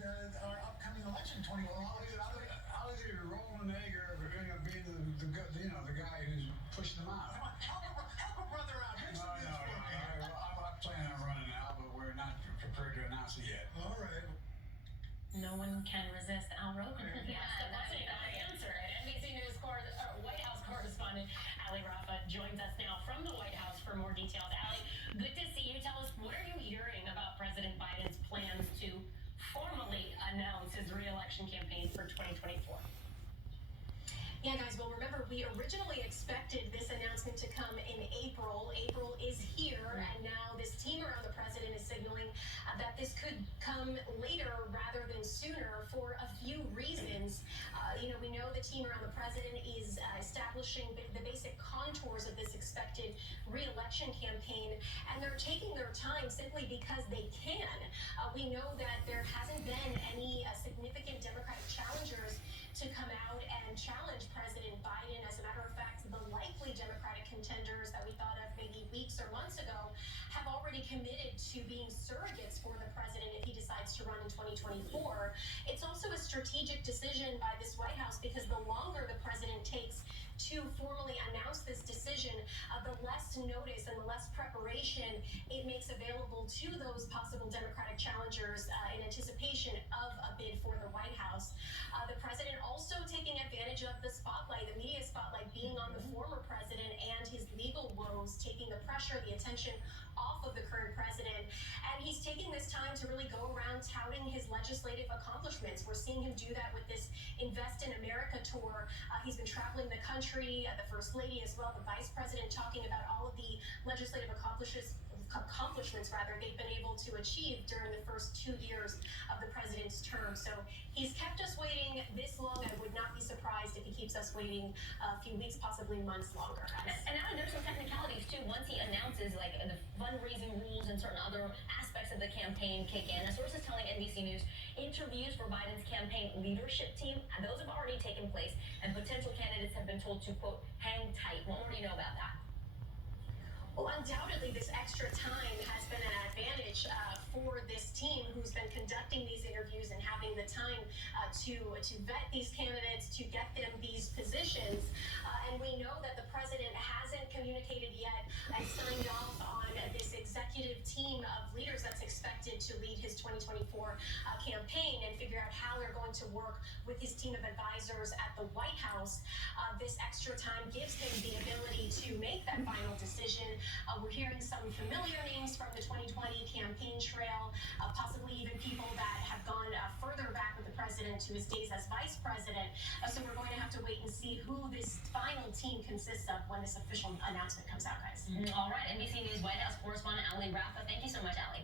our upcoming election 20. I'll either roll an egg or be the guy who's pushing them out. Come on, help a brother out. No. I'm planning on running now, but we're not prepared to announce it yet. All right. No one can resist Al Roker. Yeah, that's a good answer. And NBC News White House correspondent Ali Rafa joins us now from the White House for more details. Ali, good to see you. Tell us, what are you hearing about President Biden's plans to formally announce his re-election campaign for 2024? Yeah, guys, well, remember, we originally expected this announcement to come in April. April is here, and now this team around the president is signaling that this could come later rather than sooner for a few reasons. We know the team around the president is establishing the basic contours of this expected re-election campaign, and they're taking their time simply because they can. We know that there hasn't been any significant Democratic challengers to come out and challenge President Biden. As a matter of fact, the likely Democratic contenders that we thought of maybe weeks or months ago have already committed to being surrogates for the president if he decides to run in 2024. It's also a strategic decision by this White House because the longer the president takes to formally announce this decision, the less notice and the less preparation it makes available to those possible Democratic challengers in anticipation of a bid for the White House. The president also taking advantage of the spotlight, the media spotlight being on the former president and his legal woes, taking the pressure, the attention off of the current president. And he's taking this time to really go around touting his legislative accomplishments. We're seeing him do that with this Invest in America tour. He's been traveling the country, the First Lady as well, the Vice President, talking about all of the legislative accomplishments they've been able to achieve during the first 2 years of the president's term. So he's kept us waiting this long. I would not be surprised if he keeps us waiting a few weeks, possibly months longer. And now there's some technicalities too. Once he announces the fundraising rules and certain other aspects of the campaign kick in, a source is telling NBC News interviews for Biden's campaign leadership team, and those have already taken place, and potential candidates have been told to, quote, hang tight. What more do you know about that? Well, undoubtedly, this extra time has been an advantage for this team who's been conducting these interviews and having the time to vet these candidates, to get them these positions. And we know that the president hasn't communicated yet and signed off on this executive team of leaders that's expected to lead his 2024 campaign and figure out how they're going to work with his team of advisors at the White House. This extra time gives him the ability to make that final decision. We're hearing some familiar names from the 2020 campaign trail, possibly even people that have gone further back with the president to his days as vice president. So we're going to have to wait and see who this final team consists of when this official announcement comes out, guys. All right, NBC News White House correspondent Ali Rafa. Thank you so much, Ali.